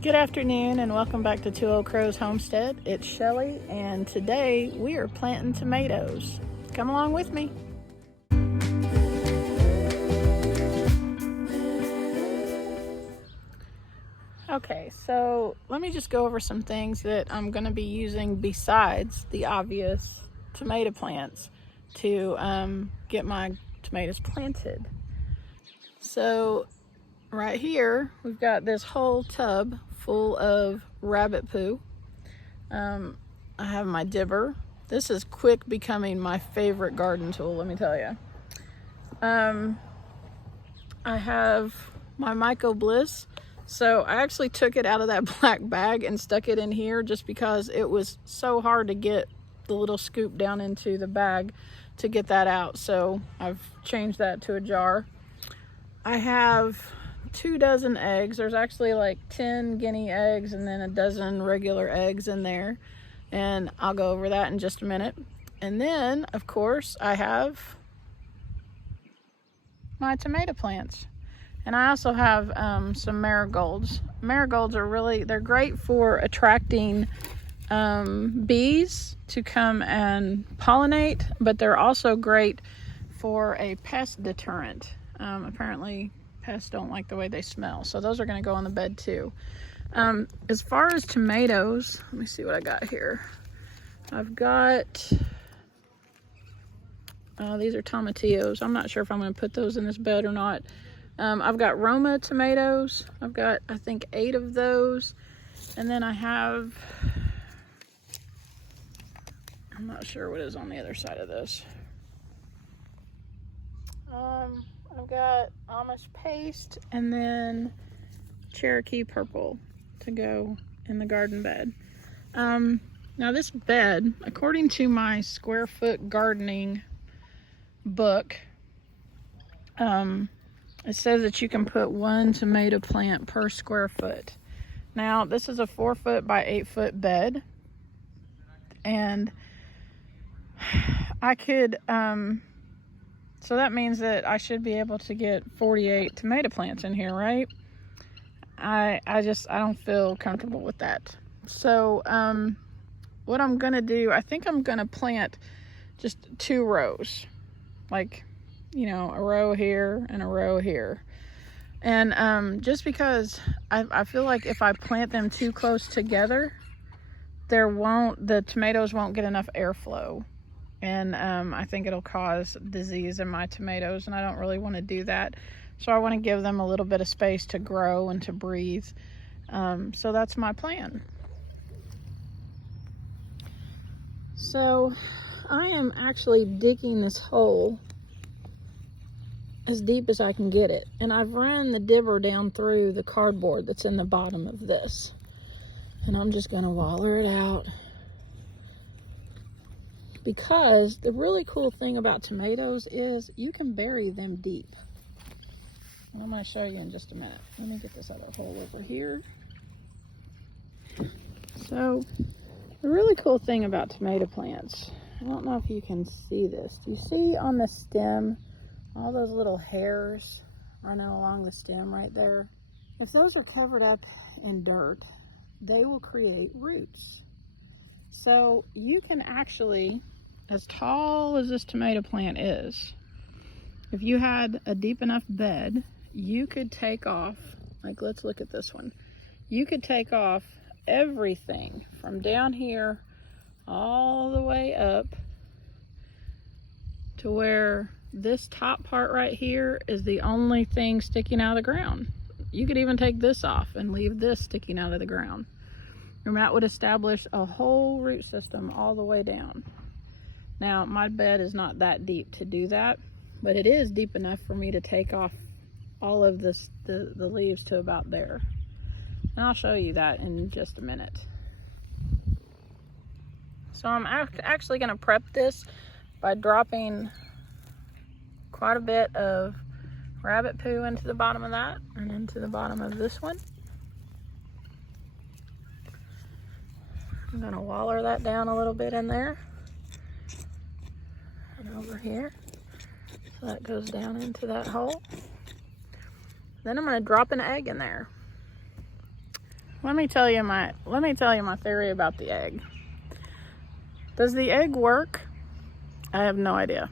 Good afternoon and welcome back to Two Old Crows Homestead. It's Shelly and today we are planting tomatoes. Come along with me. Okay, so let me just go over some things that I'm going to be using besides the obvious tomato plants to get my tomatoes planted. So right here we've got this whole tub full of rabbit poo. I have my dibber. This is quick becoming my favorite garden tool, let me tell you. I have my Myco Bliss. So I actually took it out of that black bag and stuck it in here just because it was so hard to get the little scoop down into the bag to get that out. So I've changed that to a jar. I have 2 dozen eggs. There's actually like 10 guinea eggs and then a dozen regular eggs in there. And I'll go over that in just a minute. And then, of course, I have my tomato plants. And I also have some marigolds. Marigolds are they're great for attracting bees to come and pollinate, but they're also great for a pest deterrent. Apparently pests don't like the way they smell, so those are going to go on the bed too. As far as tomatoes, let me see what I got here. I've got these are tomatillos. I'm not sure if I'm going to put those in this bed or not. I've got Roma tomatoes. I've got, I think, 8 of those. And then I have, I'm not sure what is on the other side of this. I've got Amish paste and then Cherokee purple to go in the garden bed. Now this bed, according to my square foot gardening book, it says that you can put 1 tomato plant per square foot. Now, this is a 4 foot by 8 foot bed. And I could, so that means that I should be able to get 48 tomato plants in here, right? I don't feel comfortable with that. So, what I'm gonna do, I think I'm gonna plant just 2 rows. Like, you know, a row here and a row here. And just because I feel like if I plant them too close together, the tomatoes won't get enough airflow. And I think it'll cause disease in my tomatoes, and I don't really want to do that. So I want to give them a little bit of space to grow and to breathe. So that's my plan. So I am actually digging this hole as deep as I can get it. And I've ran the dibber down through the cardboard that's in the bottom of this. And I'm just gonna waller it out. Because the really cool thing about tomatoes is you can bury them deep. And I'm gonna show you in just a minute. Let me get this other hole over here. So, the really cool thing about tomato plants, I don't know if you can see this. Do you see on the stem all those little hairs running along the stem right there? If those are covered up in dirt, they will create roots. So you can actually, as tall as this tomato plant is, if you had a deep enough bed, you could take off, like let's look at this one. You could take off everything from down here all the way up to where this top part right here is the only thing sticking out of the ground. You could even take this off and leave this sticking out of the ground. And that would establish a whole root system all the way down. Now, my bed is not that deep to do that, but it is deep enough for me to take off all of this, the leaves to about there. And I'll show you that in just a minute. So I'm actually gonna prep this by dropping quite a bit of rabbit poo into the bottom of that and into the bottom of this one. I'm gonna waller that down a little bit in there and over here. So that goes down into that hole. Then I'm gonna drop an egg in there. let me tell you my theory about the egg. Does the egg work? I have no idea.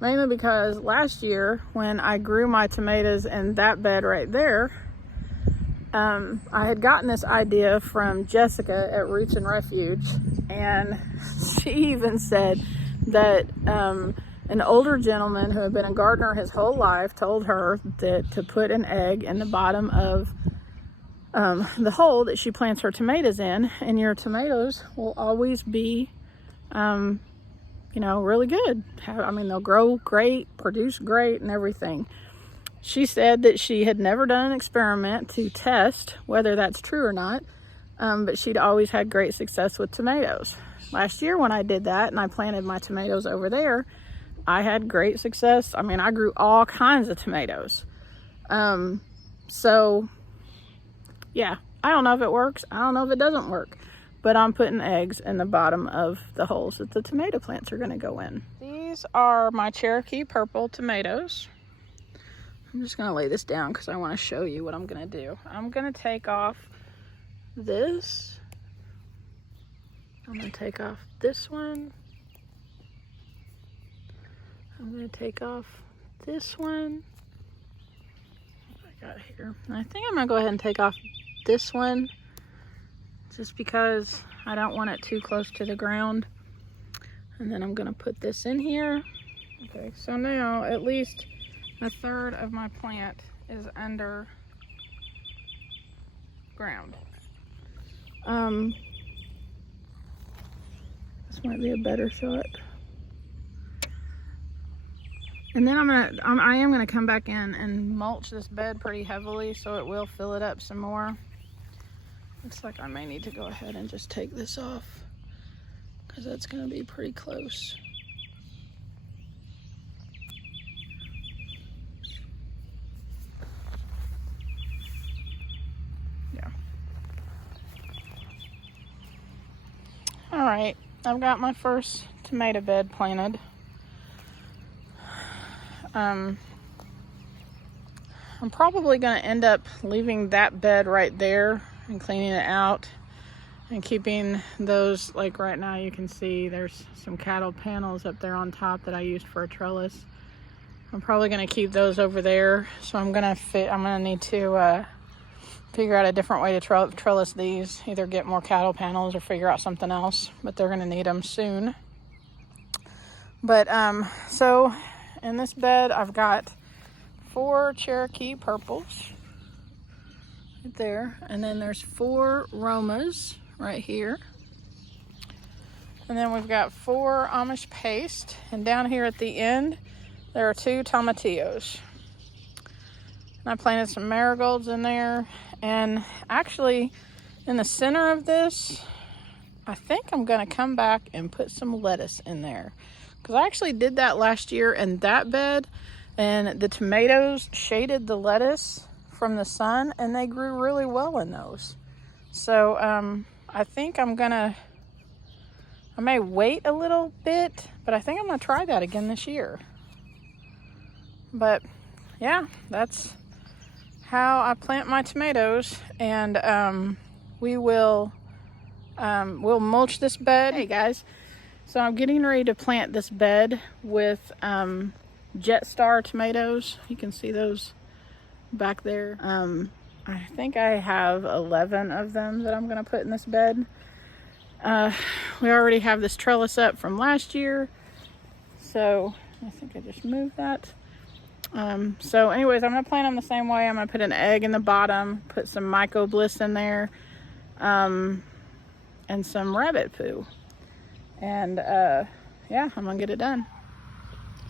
Mainly because last year when I grew my tomatoes in that bed right there, I had gotten this idea from Jessica at Roots and Refuge, and she even said that an older gentleman who had been a gardener his whole life told her that to put an egg in the bottom of the hole that she plants her tomatoes in, and your tomatoes will always be, you know, really good. I mean, they'll grow great, produce great, and everything. She said that she had never done an experiment to test whether that's true or not, but she'd always had great success with tomatoes. Last year when I did that and I planted my tomatoes over there, I had great success. I mean, I grew all kinds of tomatoes. So yeah, I don't know if it works. I don't know if it doesn't work, but I'm putting eggs in the bottom of the holes that the tomato plants are going to go in. These are my Cherokee purple tomatoes. I'm just going to lay this down because I want to show you what I'm going to do. I'm going to take off this. I'm going to take off this one. I'm going to take off this one. What I got here? And I think I'm going to go ahead and take off this one just because I don't want it too close to the ground. And then I'm going to put this in here. Okay, so now at least a third of my plant is under ground. This might be a better shot. And then I am gonna come back in and mulch this bed pretty heavily so it will fill it up some more. Looks like I may need to go ahead and just take this off because that's gonna be pretty close. Yeah. All right, I've got my first tomato bed planted. I'm probably going to end up leaving that bed right there and cleaning it out and keeping those, like right now you can see there's some cattle panels up there on top that I used for a trellis. I'm probably going to keep those over there. So I'm going to need to figure out a different way to trellis these, either get more cattle panels or figure out something else, but they're going to need them soon. But so in this bed, I've got 4 Cherokee purples right there. And then there's 4 Romas right here. And then we've got 4 Amish paste. And down here at the end, there are 2 tomatillos. And I planted some marigolds in there. And actually, in the center of this, I think I'm gonna come back and put some lettuce in there. Because I actually did that last year in that bed, and the tomatoes shaded the lettuce from the sun, and they grew really well in those. So I think I may wait a little bit, but I think I'm gonna try that again this year. But yeah, that's how I plant my tomatoes, and we'll mulch this bed. Hey guys. So I'm getting ready to plant this bed with Jetstar tomatoes. You can see those back there. I think I have 11 of them that I'm going to put in this bed. We already have this trellis up from last year, so I think I just moved that. So anyways, I'm going to plant them the same way. I'm going to put an egg in the bottom, put some Myco Bliss in there, and some rabbit poo. And yeah, I'm gonna get it done.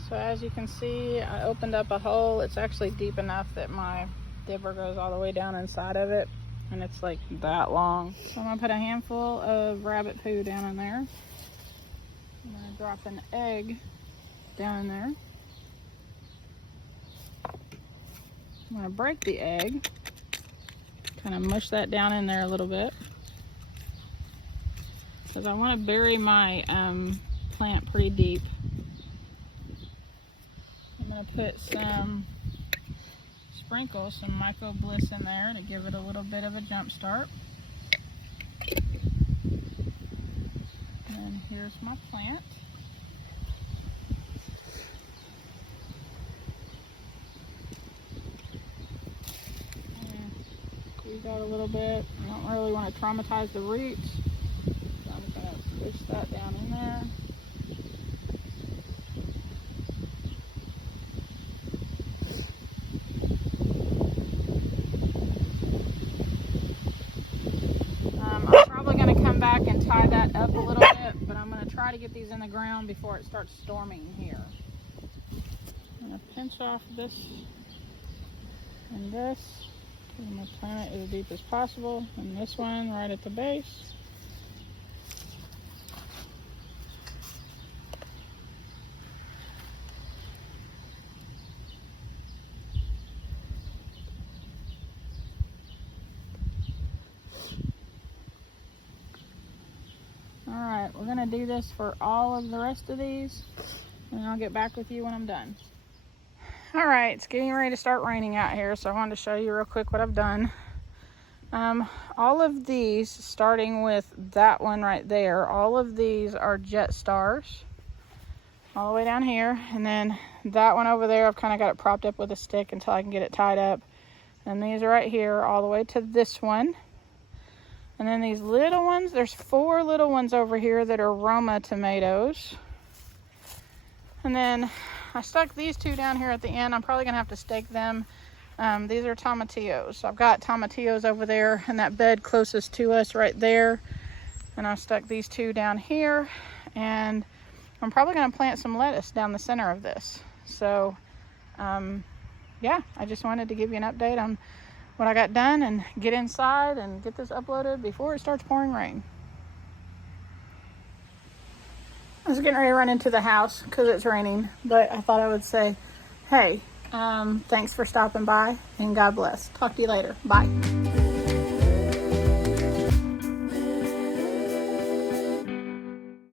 So as you can see, I opened up a hole. It's actually deep enough that my dibber goes all the way down inside of it, and it's like that long. So I'm gonna put a handful of rabbit poo down in there. I'm gonna drop an egg down in there. I'm gonna break the egg, kind of mush that down in there a little bit, because I want to bury my plant pretty deep. I'm going to put some sprinkle some Myco Bliss in there to give it a little bit of a jump start. And here's my plant. Squeeze out a little bit. I don't really want to traumatize the roots, so I'm going to push that down in there. I'm probably going to come back and tie that up a little bit, but I'm going to try to get these in the ground before it starts storming here. I'm going to pinch off this and this. I'm going to plant it as deep as possible, and this one right at the base. Alright, we're going to do this for all of the rest of these, and I'll get back with you when I'm done. Alright, it's getting ready to start raining out here, so I wanted to show you real quick what I've done. All of these, starting with that one right there, all of these are jet stars all the way down here, and then that one over there I've kind of got it propped up with a stick until I can get it tied up. And these are right here all the way to this one. And then these little ones, there's 4 little ones over here that are Roma tomatoes. And then I stuck these 2 down here at the end. I'm probably gonna have to stake them. These are tomatillos. So I've got tomatillos over there in that bed closest to us right there. And I stuck these 2 down here. And I'm probably gonna plant some lettuce down the center of this. So yeah, I just wanted to give you an update on what I got done and get inside and get this uploaded before it starts pouring rain. I was getting ready to run into the house because it's raining, but I thought I would say, hey, thanks for stopping by and God bless. Talk to you later. Bye.